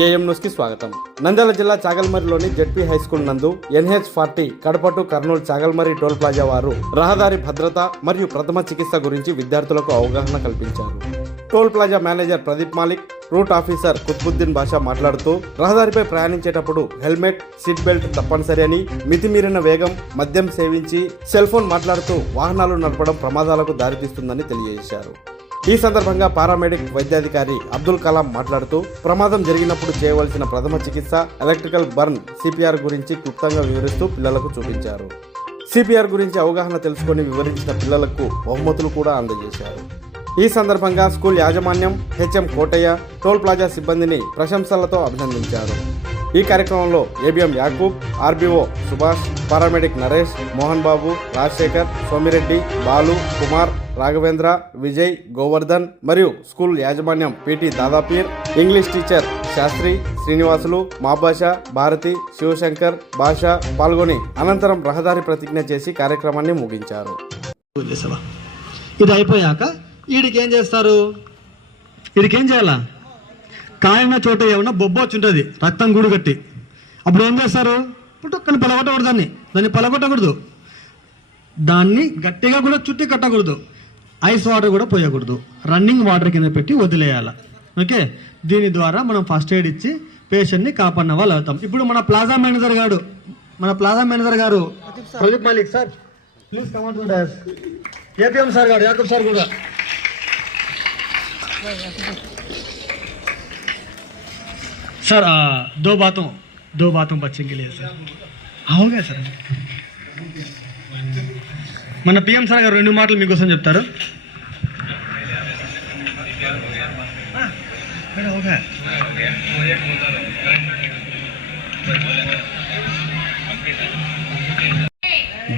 AM news కి స్వాగతం. నంద్యాల జిల్లా చాగల్మరిలోని జెడ్పీ హై స్కూల్ నందు NH40 Kadapa to Kurnool Chagalamarri toll plaza వారు రహదారి భద్రత మరియు ప్రథమ చికిత్స గురించి విద్యార్థులకు అవగాహన కల్పించారు. Toll plaza manager Pradeep Malik, route officer Qutbuddin Basha మాట్లాడుతూ రహదారిపై ప్రయాణించేటప్పుడు హెల్మెట్, సీట్ బెల్ట్ తప్పనిసరి అని, మితిమీరిన వేగం, మద్యం సేవించి సెల్ ఫోన్ మాట్లాడుతూ వాహనాలు నడపడం ప్రమాదాలకు దారితీస్తుందని తెలియజేశారు. ఈ సందర్భంగా పారామెడిక్ వైద్యాధికారి అబ్దుల్ కలాం మాట్లాడుతూ ప్రమాదం జరిగినప్పుడు చేయవలసిన ప్రథమ చికిత్స, ఎలక్ట్రికల్ బర్న్, CPR గురించి క్లుప్తంగా వివరిస్తూ పిల్లలకు చూపించారు. CPR గురించి అవగాహన తెలుసుకొని వివరించిన పిల్లలకు బహుమతులు కూడా అందజేశారు. ఈ సందర్భంగా స్కూల్ యాజమాన్యం, HM కోటయ్య, టోల్ ప్లాజా సిబ్బందిని ప్రశంసలతో అభినందించారు. ఈ కార్యక్రమంలో ABM Yakub, RBO Subhash, paramedic Naresh, Mohan Babu, Rajasekhar, Somireddy, Balu, Kumar, Raghavendra, Vijay, Govardhan మరియు స్కూల్ యాజమాన్యం PT Dadapeer, English teacher Sastry, Srinivasulu, Mabasha, Bharathi, Sivasankar, Basha పాల్గొని అనంతరం రహదారి ప్రతిజ్ఞ చేసి కార్యక్రమాన్ని ముగించారు. ఇది అయిపోయాక వీడికి ఏం చేస్తారు? వీడికి ఏం చేయాలా? కాయన చోట ఏమన్నా బొబ్బ వచ్చి ఉంటుంది, రక్తం గూడు కట్టి. అప్పుడు ఏం చేస్తారు? పుట్టుకొని పలగొట్టకూడదు, దాన్ని పలగొట్టకూడదు, దాన్ని గట్టిగా కూడా చుట్టి కట్టకూడదు, ఐస్ వాటర్ కూడా పోయకూడదు, రన్నింగ్ వాటర్ కింద పెట్టి వదిలేయాలి. ఓకే, దీని ద్వారా మనం ఫస్ట్ ఎయిడ్ ఇచ్చి పేషెంట్ని కాపాడిన వాళ్ళు అవుతాం. ఇప్పుడు మన ప్లాజా మేనేజర్ గారు Pradeep Malik sir, please come on to dais. APM sir గారు, యాకూబ్ సార్ కూడా. सर दो बातों बच्चे के लिए सर हो गया सर. మన PM సార్ గారు 2 మాటలు మీకోసం చెప్తారు.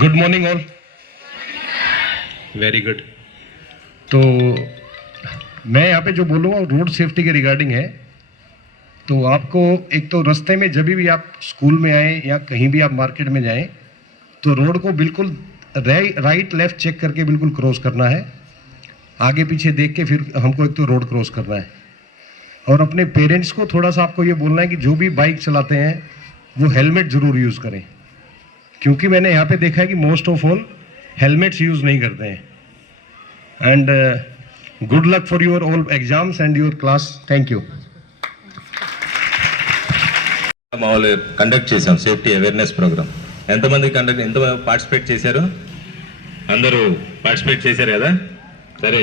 Good morning all. Very good. तो मैं यहाँ पे जो बोलूँगा रोड सेफ्टी के रिगार्डिंग है. तो आपको एक तो रास्ते में जब भी आप स्कूल में आए या कहीं भी आप मार्केट में जाएं तो रोड को बिल्कुल राइट लेफ्ट चेक करके बिल्कुल क्रॉस करना है. आगे पीछे देख के फिर हमको एक तो रोड क्रॉस करना है. और अपने पेरेंट्स को थोड़ा सा आपको ये बोलना है कि जो भी बाइक चलाते हैं वो हेलमेट ज़रूर यूज़ करें, क्योंकि मैंने यहाँ पे देखा है कि most of all helmets use नहीं करते हैं. And good luck for your all exams and your class. Thank you. మామూలు కండక్ట్ చేసాం సేఫ్టీ అవేర్నెస్ ప్రోగ్రామ్. ఎంతమంది పార్టిసిపేట్ చేశారు? అందరూ పార్టిసిపేట్ చేశారు కదా. సరే,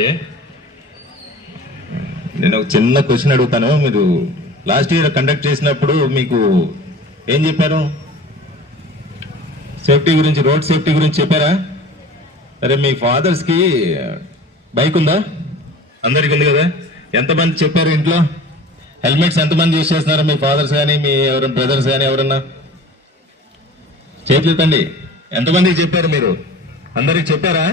నేను ఒక చిన్న క్వశ్చన్ అడుగుతాను. మీరు లాస్ట్ ఇయర్ కండక్ట్ చేసినప్పుడు మీకు ఏం చెప్పారు? సేఫ్టీ గురించి, రోడ్ సేఫ్టీ గురించి చెప్పారా? సరే, మీ ఫాదర్స్కి బైక్ ఉందా? అందరికి ఉంది కదా. ఎంతమంది చెప్పారు ఇంట్లో? హెల్మెట్స్ ఎంతమంది యూజ్ చేస్తున్నారు? మీ ఫాదర్స్ కానీ, మీ ఎవరైనా బ్రదర్స్ కానీ ఎవరన్నా చేతులెత్తండి. ఎంతమందికి చెప్పారు? మీరు అందరికి చెప్పారా?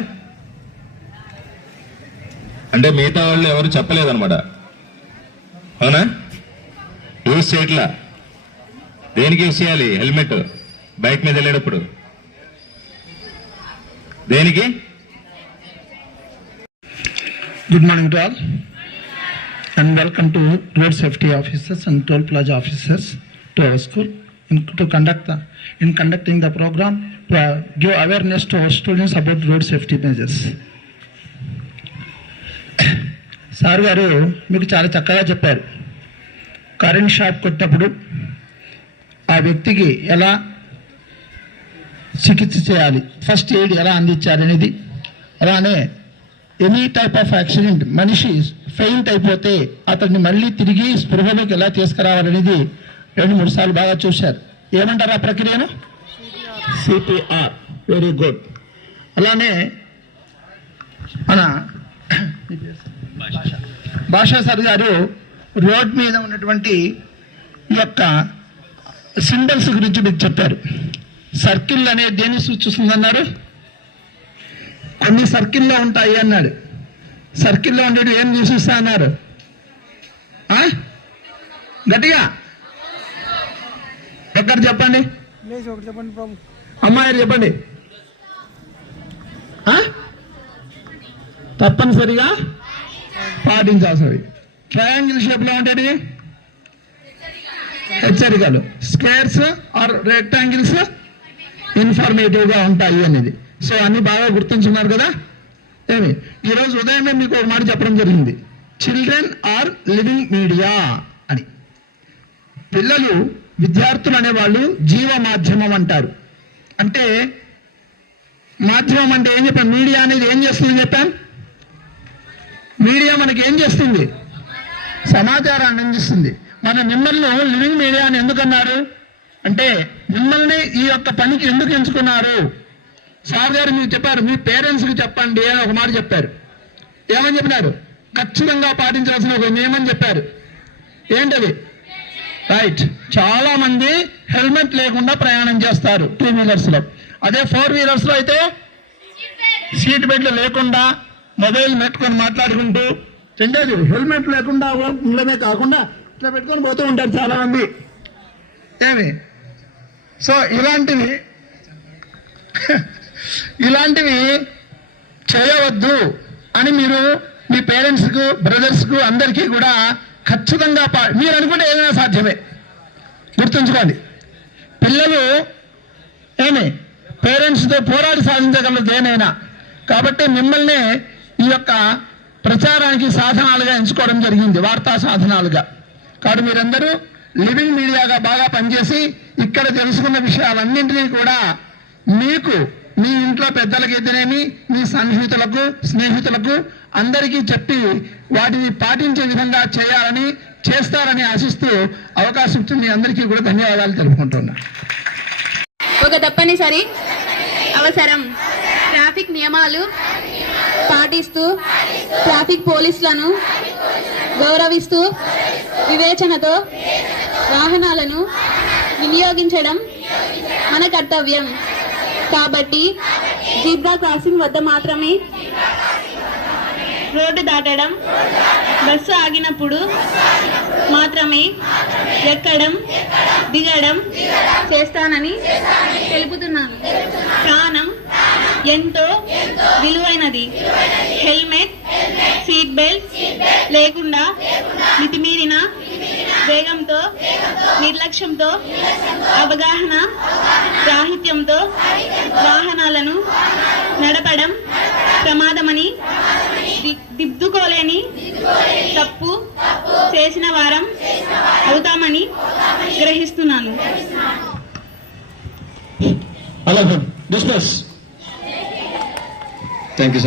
అంటే మిగతా వాళ్ళు ఎవరు చెప్పలేదన్నమాట, అవునా? యూజ్ చేయట్లా. దేనికి యూజ్ చేయాలి హెల్మెట్? బైక్ మీద వెళ్ళేటప్పుడు దేనికి? Good morning to all and welcome to road safety officers and toll plaza officers to our school in conducting the program to give awareness to our students about road safety measures. Sir గారు మీకు చాలా చక్కగా చెప్పారు. Current shock కొట్టినప్పుడు ఆ వ్యక్తికి ఎలా చికిత్స చేయాలి, ఫస్ట్ ఎయిడ్ ఎలా అందించాలనేది, అలానే ఎనీ టైప్ ఆఫ్ యాక్సిడెంట్ మనిషి ఫెయింట్ అయిపోతే అతన్ని మళ్ళీ తిరిగి స్పృహలోకి ఎలా తీసుకురావాలనేది 2-3 సార్లు బాగా చూశారు. ఏమంటారు ఆ ప్రక్రియను? CPR. Very good. అలానే మన భాషా సార్ గారు రోడ్ మీద ఉన్నటువంటి ఈ యొక్క సింబల్స్ గురించి మీకు చెప్పారు. సర్కిల్ అనేది దేన్ని సూచిస్తుందన్నారు? కొన్ని సర్కిల్లో ఉంటాయి అన్నాడు. సర్కిల్లో ఉండేవి ఏం సూచిస్తా అన్నారు? గట్టిగా ఎక్కడ చెప్పండి, అమ్మాయి చెప్పండి. తప్పనిసరిగా పాటించాల్సినవి. ట్రయాంగిల్ షేప్లో ఉంటుంది హెచ్చరికలు. స్క్వేర్స్ ఆర్ రెక్టాంగిల్స్ ఇన్ఫర్మేటివ్గా ఉంటాయి అనేది. సో అన్ని బాగా గుర్తుంచున్నారు కదా. ఏమి ఈరోజు ఉదయమే మీకు ఒక మాట చెప్పడం జరిగింది, చిల్డ్రన్ ఆర్ లివింగ్ మీడియా అని. పిల్లలు, విద్యార్థులు అనేవాళ్ళు జీవ మాధ్యమం అంటారు. అంటే మాధ్యమం అంటే ఏం చెప్పాను, మీడియా అనేది ఏం చేస్తుంది చెప్పాను. మీడియా మనకి ఏం చేస్తుంది, సమాచారాన్ని అందిస్తుంది. మన మిమ్మల్ని లివింగ్ మీడియా అని ఎందుకన్నారు అంటే, మిమ్మల్ని ఈ యొక్క పనికి ఎందుకు ఎంచుకున్నారు. సార్ గారు మీకు చెప్పారు, మీ పేరెంట్స్కి చెప్పండి అని ఒక మాట చెప్పారు. ఏమని చెప్పినారు, ఖచ్చితంగా పాటించాల్సిన ఒక నియమం చెప్పారు. ఏంటది, రైట్. చాలా మంది హెల్మెట్ లేకుండా ప్రయాణం చేస్తారు 2 వీలర్స్లో. అదే 4 వీలర్స్లో అయితే సీట్ బెల్ట్లు లేకుండా మొబైల్ పెట్టుకొని మాట్లాడుకుంటూ, చెందేది హెల్మెట్ లేకుండా ఉండడమే కాకుండా ఇట్లా పెట్టుకొని పోతూ ఉంటారు చాలా మంది. ఏమి సో ఇలాంటివి చేయవద్దు అని మీరు మీ పేరెంట్స్కు, బ్రదర్స్కు అందరికీ కూడా ఖచ్చితంగా మీరు అనుకుంటే ఏదైనా సాధ్యమే. గుర్తుంచుకోండి, పిల్లలు పేరెంట్స్తో పోరాడి సాధించగలరు దేనైనా. కాబట్టి మిమ్మల్ని ఈ యొక్క ప్రచారానికి సాధనాలుగా ఎంచుకోవడం జరిగింది, వార్తా సాధనాలుగా. కాబట్టి మీరందరూ లివింగ్ మీడియాగా బాగా పనిచేసి ఇక్కడ తెలుసుకున్న విషయాలన్నింటినీ కూడా మీకు, మీ ఇంట్లో పెద్దలకైతేనేమి, మీ సన్నిహితులకు, స్నేహితులకు అందరికీ చెప్పి వాటిని పాటించే విధంగా చేయాలని, చేస్తారని ఆశిస్తూ అవకాశం ఇచ్చిన మీ అందరికీ కూడా ధన్యవాదాలు తెలుపుకుంటున్నా. ఒక తప్పనిసరి అవసరం, ట్రాఫిక్ నియమాలు పాటిస్తూ ట్రాఫిక్ పోలీసులను గౌరవిస్తూ వివేచనతో వాహనాలను వినియోగించడం మన కర్తవ్యం. కాబట్టి జీబ్రా క్రాసింగ్ వద్ద మాత్రమే రోడ్డు దాటడం, బస్సు ఆగినప్పుడు మాత్రమే ఎక్కడం, దిగడం చేస్తానని తెలుపుతున్నాను. ప్రాణం ఎంతో విలువైనది. హెల్మెట్, సీట్ బెల్ట్ లేకుండా మితిమీరిన వేగంతో, నిర్లక్ష్యంతో, అవగాహన రాహిత్యంతో వాహనాలను నడపడం ప్రమాదమని దిద్దుకోలేని తప్పు చేసిన వారం అవుతామని గ్రహిస్తున్నాను. అలాగే డిస్కస్. Thank you.